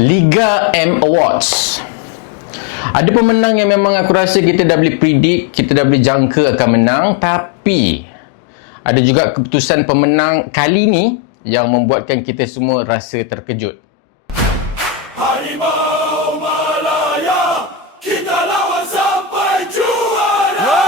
Liga M Awards. Ada pemenang yang memang aku rasa kita dah boleh predict, kita dah boleh jangka akan menang, tapi ada juga keputusan pemenang kali ni yang membuatkan kita semua rasa terkejut. Harimau Malaya, kita lawan sampai juara.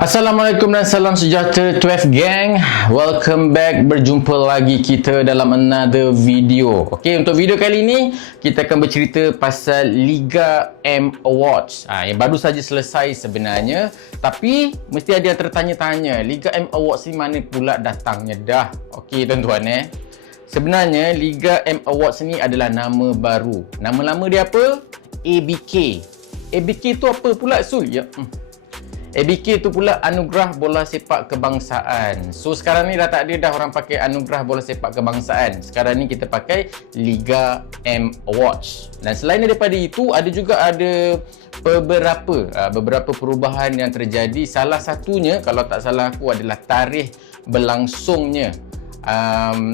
Assalamualaikum dan salam sejahtera 12 Gang. Welcome back, berjumpa lagi kita dalam another video. Okey, untuk video kali ini kita akan bercerita pasal Liga M Awards. Yang baru saja selesai sebenarnya, tapi mesti ada yang tertanya-tanya, Liga M Awards ni mana pula datangnya dah? Okey tuan-tuan sebenarnya Liga M Awards ni adalah nama baru. Nama lama dia apa? ABK. ABK tu apa pula Sul? ABK tu pula Anugerah Bola Sepak Kebangsaan. So sekarang ni dah tak ada dah orang pakai Anugerah Bola Sepak Kebangsaan. Sekarang ni kita pakai Liga M Awards. Dan selain daripada itu, ada beberapa perubahan yang terjadi. Salah satunya, kalau tak salah aku, adalah tarikh berlangsungnya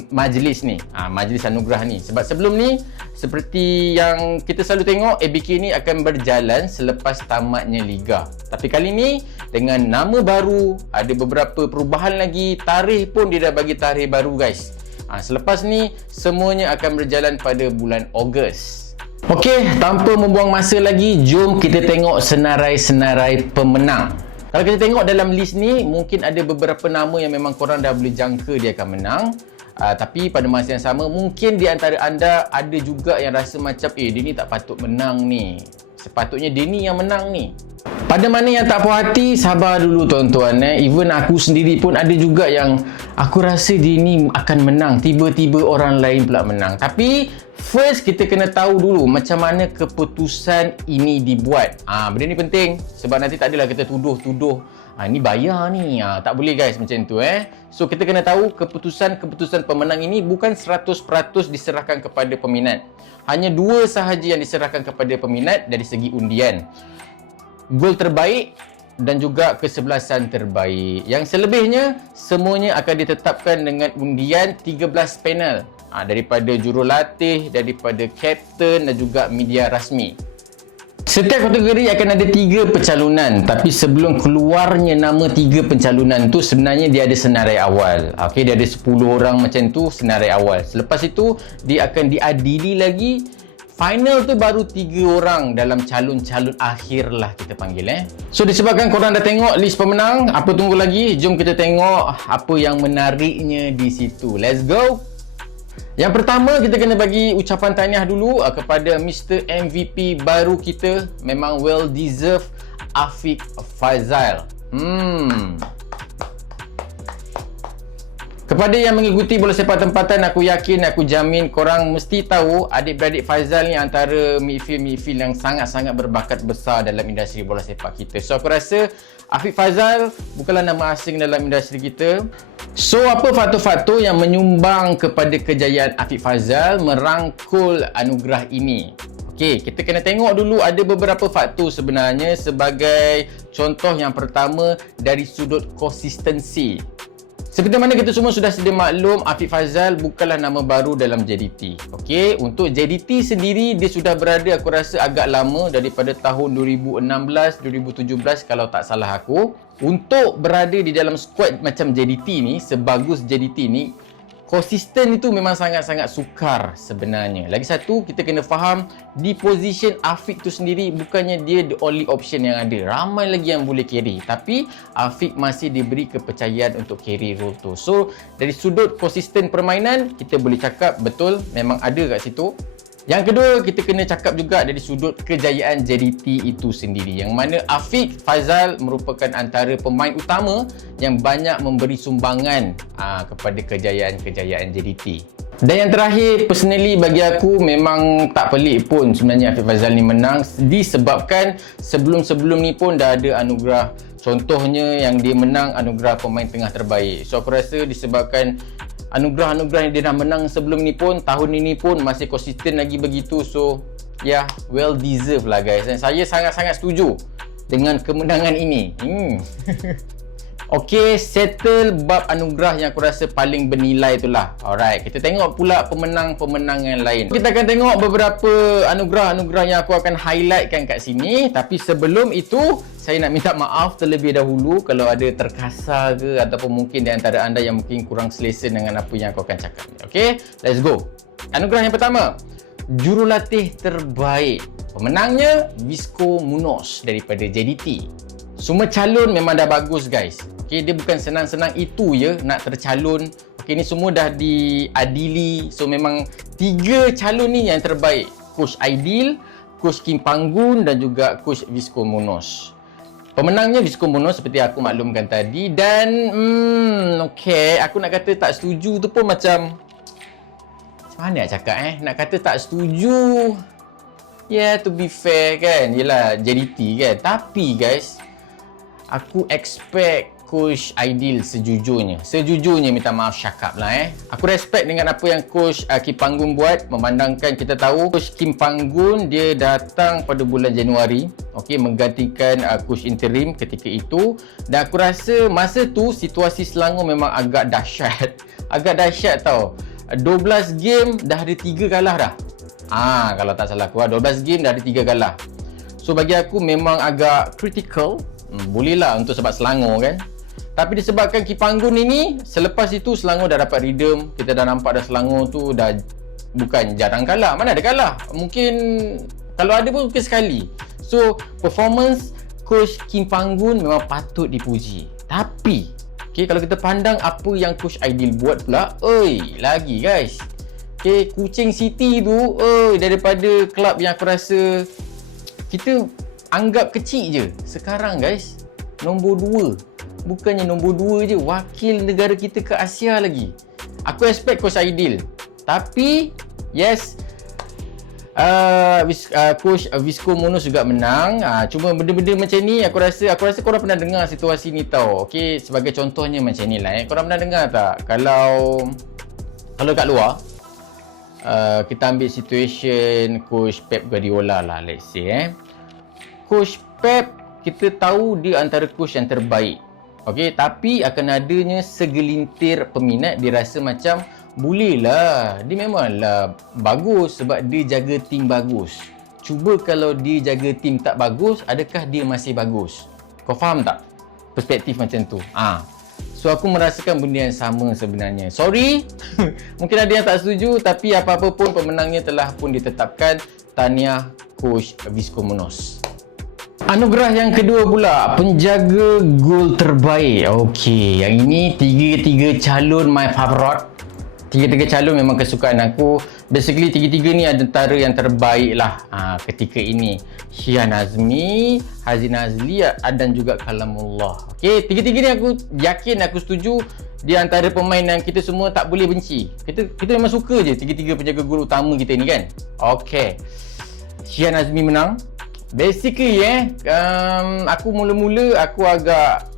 majlis ni, majlis anugerah ni. Sebab sebelum ni, seperti yang kita selalu tengok, ABK ni akan berjalan selepas tamatnya Liga. Tapi kali ni dengan nama baru, ada beberapa perubahan lagi. Tarikh pun dia dah bagi tarikh baru guys. Selepas ni semuanya akan berjalan pada bulan Ogos. Okey, tanpa membuang masa lagi, jom kita tengok senarai-senarai pemenang. Kalau kita tengok dalam list ni, mungkin ada beberapa nama yang memang korang dah boleh jangka dia akan menang. Tapi pada masa yang sama, mungkin di antara anda ada juga yang rasa macam dia ni tak patut menang ni. Sepatutnya dia ni yang menang ni. Pada mana yang tak puas hati, sabar dulu tuan-tuan. Even aku sendiri pun ada juga yang aku rasa dia ni akan menang, tiba-tiba orang lain pula menang. Tapi first kita kena tahu dulu macam mana keputusan ini dibuat. Benda ni penting sebab nanti tak adalah kita tuduh-tuduh ni bayar ni. Tak boleh guys macam tu So kita kena tahu keputusan pemenang ini bukan 100% diserahkan kepada peminat. Hanya 2 sahaja yang diserahkan kepada peminat dari segi undian. Gol terbaik dan juga kesebelasan terbaik. Yang selebihnya semuanya akan ditetapkan dengan undian 13 panel. Daripada jurulatih, daripada kapten dan juga media rasmi. Setiap kategori akan ada 3 pencalonan, tapi sebelum keluarnya nama 3 pencalonan tu, sebenarnya dia ada senarai awal. Okey, dia ada 10 orang macam tu senarai awal. Selepas itu dia akan diadili lagi. Final tu baru 3 orang dalam calon-calon akhir lah kita panggil So disebabkan korang dah tengok list pemenang, apa tunggu lagi? Jom kita tengok apa yang menariknya di situ. Let's go. Yang pertama, kita kena bagi ucapan tahniah dulu kepada Mr. MVP baru kita. Memang well deserved, Afiq Faizal. Kepada yang mengikuti bola sepak tempatan, aku yakin, aku jamin korang mesti tahu adik-beradik Faizal ni antara midfield yang sangat-sangat berbakat besar dalam industri bola sepak kita. So aku rasa Afiq Faizal bukanlah nama asing dalam industri kita. So apa faktor-faktor yang menyumbang kepada kejayaan Afiq Faizal merangkul anugerah ini? Okey, kita kena tengok dulu, ada beberapa faktor sebenarnya. Sebagai contoh, yang pertama dari sudut konsistensi. Seperti mana kita semua sudah sedia maklum, Afiq Faizal bukanlah nama baru dalam JDT. Okey, untuk JDT sendiri dia sudah berada, aku rasa agak lama, daripada tahun 2016-2017 kalau tak salah aku. Untuk berada di dalam skuad macam JDT ni, sebagus JDT ni, konsisten itu memang sangat-sangat sukar sebenarnya. Lagi satu, kita kena faham di position Afiq tu sendiri bukannya dia the only option yang ada. Ramai lagi yang boleh carry, tapi Afiq masih diberi kepercayaan untuk carry role tu. So dari sudut konsisten permainan, kita boleh cakap betul memang ada kat situ. Yang kedua, kita kena cakap juga dari sudut kejayaan JDT itu sendiri, yang mana Afiq Faizal merupakan antara pemain utama yang banyak memberi sumbangan kepada kejayaan-kejayaan JDT. Dan yang terakhir, personally bagi aku memang tak pelik pun sebenarnya Afiq Faizal ni menang, disebabkan sebelum-sebelum ni pun dah ada anugerah. Contohnya yang dia menang anugerah pemain tengah terbaik. So aku rasa disebabkan anugerah-anugerah yang dia dah menang sebelum ni pun, tahun ini pun masih konsisten lagi begitu. So well deserved lah guys. Dan saya sangat-sangat setuju dengan kemenangan ini. Okey, settle bab anugerah yang aku rasa paling bernilai itulah. Alright, kita tengok pula pemenang-pemenang yang lain. Kita akan tengok beberapa anugerah-anugerah yang aku akan highlightkan kat sini. Tapi sebelum itu, saya nak minta maaf terlebih dahulu kalau ada terkasar ke ataupun mungkin di antara anda yang mungkin kurang selesa dengan apa yang aku akan cakap. Okey, let's go. Anugerah yang pertama, jurulatih terbaik. Pemenangnya Visco Munoz daripada JDT. Semua calon memang dah bagus guys. Okay, dia bukan senang-senang itu je nak tercalon. Okay, ni semua dah diadili. So memang 3 calon ni yang terbaik. Coach Aidil, Coach Kim Panggun dan juga Coach Visco Munoz. Pemenangnya Visco Munoz seperti aku maklumkan tadi. Dan okay, aku nak kata tak setuju tu pun macam mana nak cakap nak kata tak setuju. Yeah, to be fair kan, yelah JDT kan. Tapi guys, aku expect Coach Aidil sejujurnya minta maaf cakap lah Aku respect dengan apa yang Coach Kim Panggun buat. Memandangkan kita tahu Coach Kim Panggun dia datang pada bulan Januari, okey, menggantikan Coach interim ketika itu. Dan aku rasa masa tu situasi Selangor memang agak dahsyat. Agak dahsyat tau. 12 game dah ada 3 kalah dah. Kalau tak salah aku 12 game dah ada 3 kalah. So bagi aku memang agak critical. Bolehlah untuk sebab Selangor kan. Tapi disebabkan Kim Panggun ini, selepas itu Selangor dah dapat rhythm. Kita dah nampak dah Selangor tu dah bukan jarang kalah. Mana ada kalah? Mungkin kalau ada pun mungkin sekali. So performance Coach Kim Panggun memang patut dipuji. Tapi okay, kalau kita pandang apa yang Coach Aidil buat pula, lagi guys. Okay, Kuching City tu, daripada kelab yang aku rasa kita anggap kecil je. Sekarang guys, nombor 2. Bukannya nombor 2 je, wakil negara kita ke Asia lagi. Aku expect Coach Aidil. Tapi, yes, Coach Visco Munoz juga menang. Cuma benda-benda macam ni, aku rasa korang pernah dengar situasi ni tau. Okay, sebagai contohnya macam ni lah. Korang pernah dengar tak? Kalau kat luar, kita ambil situation Coach Pep Guardiola lah, let's say Coach Pep, kita tahu dia antara coach yang terbaik. Okey, tapi akan adanya segelintir peminat dia rasa macam bolehlah, dia memanglah bagus sebab dia jaga tim bagus. Cuba kalau dia jaga tim tak bagus, adakah dia masih bagus? Kau faham tak perspektif macam tu? So aku merasakan benda yang sama sebenarnya. Sorry, mungkin ada yang tak setuju, tapi apa-apa pun pemenangnya telah pun ditetapkan. Tahniah Coach Visco Munoz. Anugerah yang kedua pula, penjaga gol terbaik. Okey, yang ini tiga calon my favourite. Tiga calon memang kesukaan aku. Basically tiga ni antara yang terbaik lah ketika ini. Shia Nazmi, Hazi Nazli dan juga Kalamullah. Okey, tiga ni aku yakin, aku setuju. Dia antara pemain yang kita semua tak boleh benci. Kita memang suka je tiga penjaga gol utama kita ni kan. Okey, Shia Nazmi menang. Basically aku mula-mula aku agak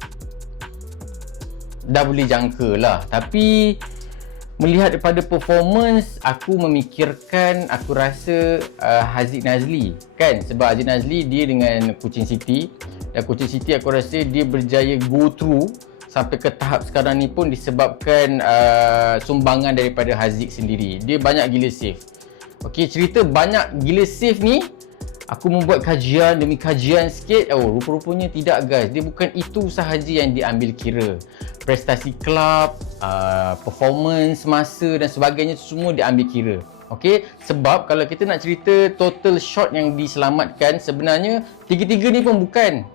dah boleh jangka lah. Tapi melihat daripada performance, aku memikirkan, aku rasa Haziq Nazli kan. Sebab Haziq Nazli dia dengan Kuching City. Dan Kuching City aku rasa dia berjaya go through sampai ke tahap sekarang ni pun disebabkan sumbangan daripada Haziq sendiri. Dia banyak gila save. Okey, cerita banyak gila save ni, aku membuat kajian demi kajian sikit. Rupa-rupanya tidak guys. Dia bukan itu sahaja yang diambil kira. Prestasi kelab, performance masa dan sebagainya semua diambil kira. Okey, sebab kalau kita nak cerita total shot yang diselamatkan, sebenarnya tiga ni pun bukan.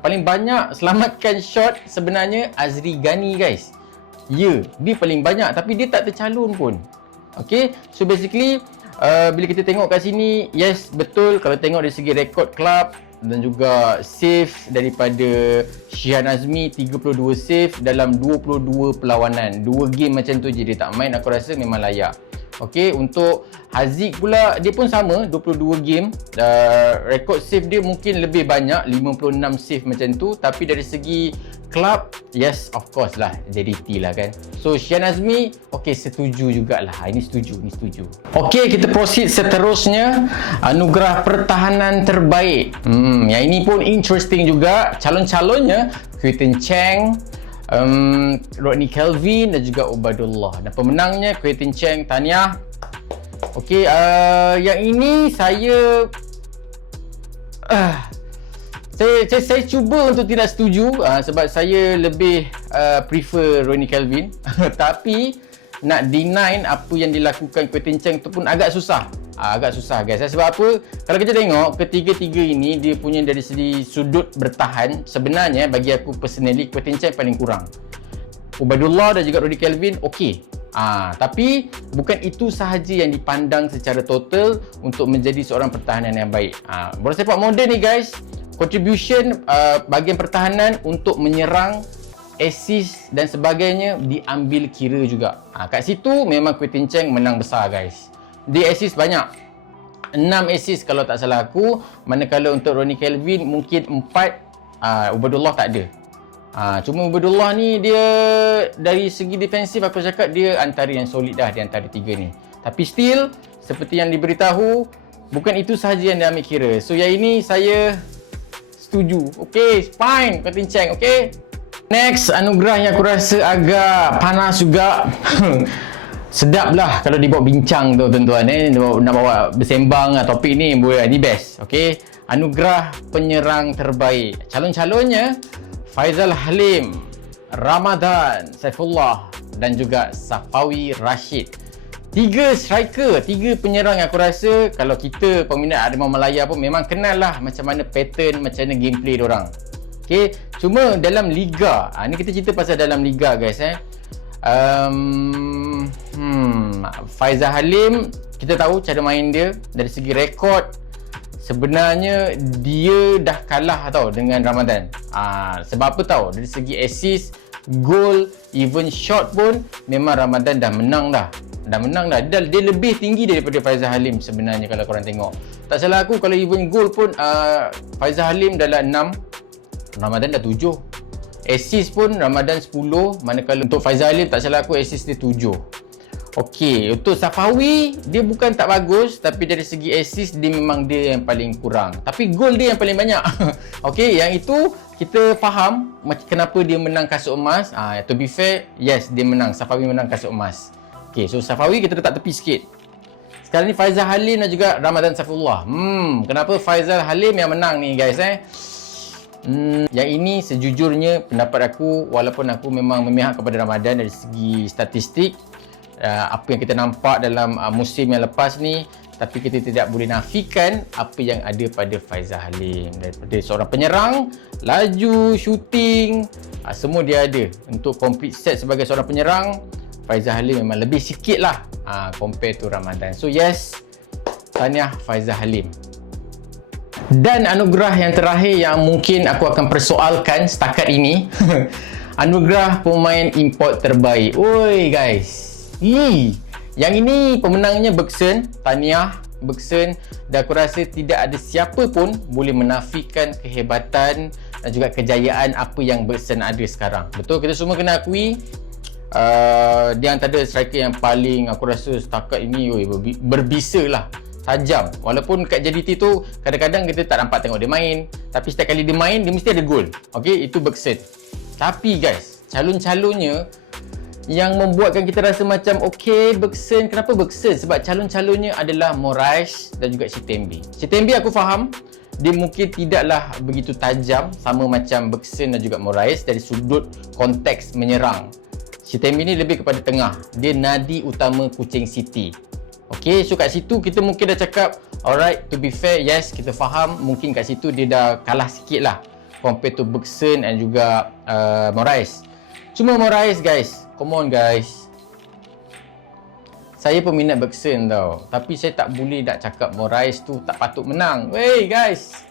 Paling banyak selamatkan shot sebenarnya Azri Ghani guys. Ya, dia paling banyak tapi dia tak tercalon pun. Okey, so basically bila kita tengok kat sini, yes betul, kalau tengok dari segi rekod kelab dan juga save daripada Shia Nazmi, 32 save dalam 22 perlawanan. 2 game macam tu je dia tak main, aku rasa memang layak. Okey, untuk Haziq pula dia pun sama, 22 game. Rekod save dia mungkin lebih banyak, 56 save macam tu, tapi dari segi club, yes, of course lah, JDT lah kan. So Syian Azmi, okay, setuju jugalah. Ini setuju. Okay, kita proceed seterusnya. Anugerah pertahanan terbaik. Yang ini pun interesting juga. Calon-calonnya Quinton Cheng, Rodney Kelvin dan juga Ubadullah. Dan pemenangnya Quinton Cheng, tahniah. Okay, yang ini saya cuba untuk tidak setuju, sebab saya lebih prefer Rodney Kelvin. Tapi nak deny apa yang dilakukan Quinton Cheng tu pun agak susah. Agak susah guys. Sebab apa? Kalau kita tengok ketiga-tiga ini, dia punya dari segi sudut bertahan, sebenarnya bagi aku personally Quinton Cheng paling kurang. Ubadullah dan juga Rodney Kelvin okey. Tapi bukan itu sahaja yang dipandang secara total untuk menjadi seorang pertahanan yang baik. Bola sepak moden ni guys, contribution bahagian pertahanan untuk menyerang, assist dan sebagainya diambil kira juga. Kat situ memang Quinton Cheng menang besar guys. Dia assist banyak. 6 assist kalau tak salah aku. Manakala untuk Rodney Kelvin mungkin 4. Ubadullah tak ada. Cuma Ubadullah ni dia dari segi defensif aku cakap dia antara yang solid dah di antara tiga ni. Tapi still seperti yang diberitahu, bukan itu sahaja yang dia ambil kira. So yang ini saya setuju. Okay, fine Quinton Cheng, okay. Next, anugerah yang aku rasa agak panas juga. Sedap lah kalau dibawa bincang tu tuan-tuan. Nak bawa bersembang topik ni, ni best. Okay, anugerah penyerang terbaik. Calon-calonnya Faizal Halim, Ramadan Saifullah dan juga Safawi Rashid. 3 striker, 3 penyerang yang aku rasa kalau kita peminat Harimau Malaya pun memang kenal lah macam mana pattern, macam mana gameplay diorang. Okay, cuma dalam liga, ni kita cerita pasal dalam liga guys. Faizal Halim, kita tahu cara main dia. Dari segi rekod, sebenarnya dia dah kalah tau dengan Ramadan. Sebab apa tau? Dari segi assist, goal, even shot pun memang Ramadan dah menang dah. Dia lebih tinggi daripada Faizal Halim sebenarnya kalau korang tengok. Tak salah aku kalau even goal pun Faizal Halim dalam 6, Ramadan dah 7. Assist pun Ramadan 10, manakala untuk Faizal Halim tak salah aku assist dia 7. Okey, untuk Safawi dia bukan tak bagus, tapi dari segi assist dia memang dia yang paling kurang. Tapi gol dia yang paling banyak. Okey, yang itu kita faham kenapa dia menang kasut emas. To be fair, yes, dia menang. Safawi menang kasut emas. Okey, so Safawi kita letak tepi sikit. Sekarang ni Faizal Halim dan juga Ramadan Saifullah. Kenapa Faizal Halim yang menang ni guys Yang ini sejujurnya pendapat aku, walaupun aku memang memihak kepada Ramadan dari segi statistik, apa yang kita nampak dalam musim yang lepas ni, tapi kita tidak boleh nafikan apa yang ada pada Faizal Halim. Daripada seorang penyerang, laju, shooting, semua dia ada. Untuk complete set sebagai seorang penyerang, Faizal Halim memang lebih sikit lah compare to Ramadan. So yes, tahniah Faizal Halim. Dan anugerah yang terakhir yang mungkin aku akan persoalkan setakat ini anugerah pemain import terbaik. Oi guys, yang ini pemenangnya Bergson. Tahniah Bergson. Dan aku rasa tidak ada siapa pun boleh menafikan kehebatan dan juga kejayaan apa yang Bergson ada sekarang. Betul, kita semua kena akui dia antara striker yang paling aku rasa setakat ini berbisa lah, tajam. Walaupun kat JDT tu kadang-kadang kita tak nampak tengok dia main, tapi setiap kali dia main dia mesti ada gol. Okey, itu Bergson. Tapi guys, calon-calonnya yang membuatkan kita rasa macam okey, Bergson. Kenapa Bergson? Sebab calon-calonnya adalah Moraes dan juga Chitembe. Chitembe aku faham dia mungkin tidaklah begitu tajam sama macam Bergson dan juga Moraes dari sudut konteks menyerang. Chitembe ni lebih kepada tengah. Dia nadi utama Kuching City. Okay, so kat situ kita mungkin dah cakap, alright, to be fair, yes, kita faham mungkin kat situ dia dah kalah sikit lah compared to Bergson dan juga Moraes. Cuma Moraes guys, come on guys, saya peminat Bergson tau, tapi saya tak boleh nak cakap Moraes tu tak patut menang. Wey guys,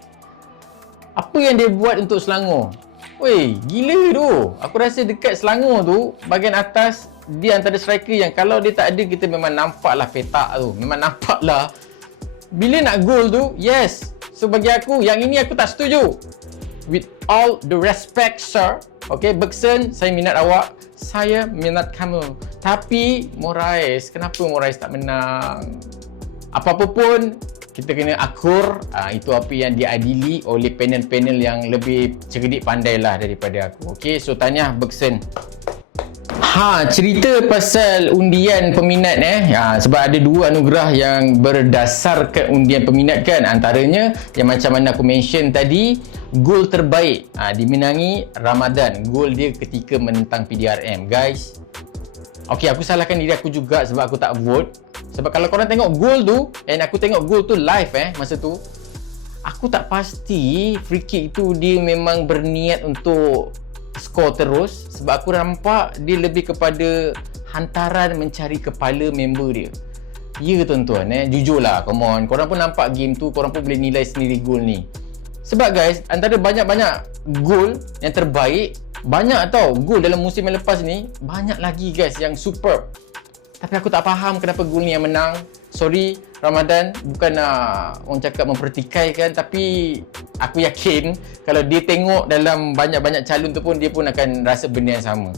apa yang dia buat untuk Selangor? Wey, gila tu. Aku rasa dekat Selangor tu, bahagian atas, dia antara striker yang kalau dia tak ada, kita memang nampak lah petak tu. Memang nampak lah. Bila nak gol tu, yes. So bagi aku, yang ini aku tak setuju. With all the respect sir, Okey, Bergson, saya minat awak, saya minat kamu. Tapi Moraes, kenapa Moraes tak menang? Apa-apa pun, kita kena akur. Itu apa yang diadili oleh panel-panel yang lebih cerdik pandai lah daripada aku. Okey, so tahniah Bergson. Cerita pasal undian peminat sebab ada 2 anugerah yang berdasarkan undian peminat kan. Antaranya yang macam mana aku mention tadi, gol terbaik dimenangi Ramadan. Gol dia ketika menentang PDRM. Guys, okey, aku salahkan diri aku juga sebab aku tak vote. Sebab kalau korang tengok gol tu, and aku tengok gol tu live masa tu, aku tak pasti free kick tu dia memang berniat untuk skor terus, sebab aku nampak dia lebih kepada hantaran mencari kepala member dia. Ya tuan-tuan, jujurlah, come on, korang pun nampak game tu, korang pun boleh nilai sendiri gol ni. Sebab guys, antara banyak-banyak gol yang terbaik, banyak tau gol dalam musim yang lepas ni, banyak lagi guys yang superb. Tapi aku tak faham kenapa gol ni yang menang. Sorry Ramadan, bukan nak orang cakap mempertikaikan, tapi aku yakin kalau dia tengok dalam banyak-banyak calon tu pun, dia pun akan rasa benda yang sama.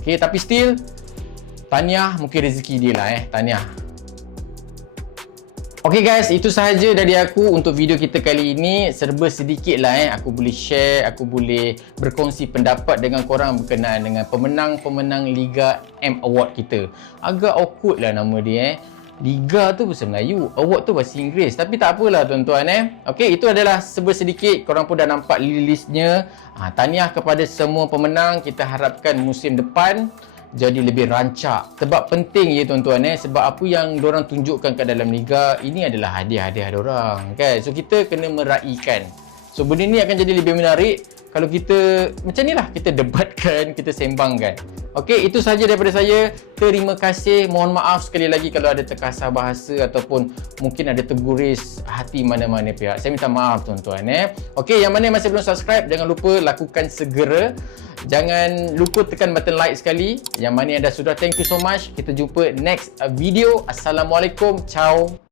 Okay, tapi still tahniah, mungkin rezeki dia lah tahniah. Okay guys, itu sahaja dari aku untuk video kita kali ini. Serba sedikit lah aku boleh share, aku boleh berkongsi pendapat dengan korang berkenaan dengan pemenang-pemenang Liga M Award kita. Agak awkward lah nama dia Liga tu bahasa Melayu, award tu bahasa Inggeris. Tapi tak apalah tuan-tuan Okay, itu adalah serba sedikit. Korang pun dah nampak listnya. Tahniah kepada semua pemenang. Kita harapkan musim depan jadi lebih rancak. Sebab penting ya tuan-tuan sebab apa yang diorang tunjukkan kat dalam Liga ini adalah hadiah-hadiah diorang kan. So kita kena meraihkan. So benda ni akan jadi lebih menarik kalau kita macam ni lah, kita debatkan, kita sembangkan. Okey, itu sahaja daripada saya. Terima kasih. Mohon maaf sekali lagi kalau ada terkasar bahasa ataupun mungkin ada terguris hati mana-mana pihak. Saya minta maaf tuan-tuan Okey, yang mana yang masih belum subscribe, jangan lupa lakukan segera. Jangan lupa tekan button like sekali. Yang mana yang dah sudah, thank you so much. Kita jumpa next video. Assalamualaikum. Ciao.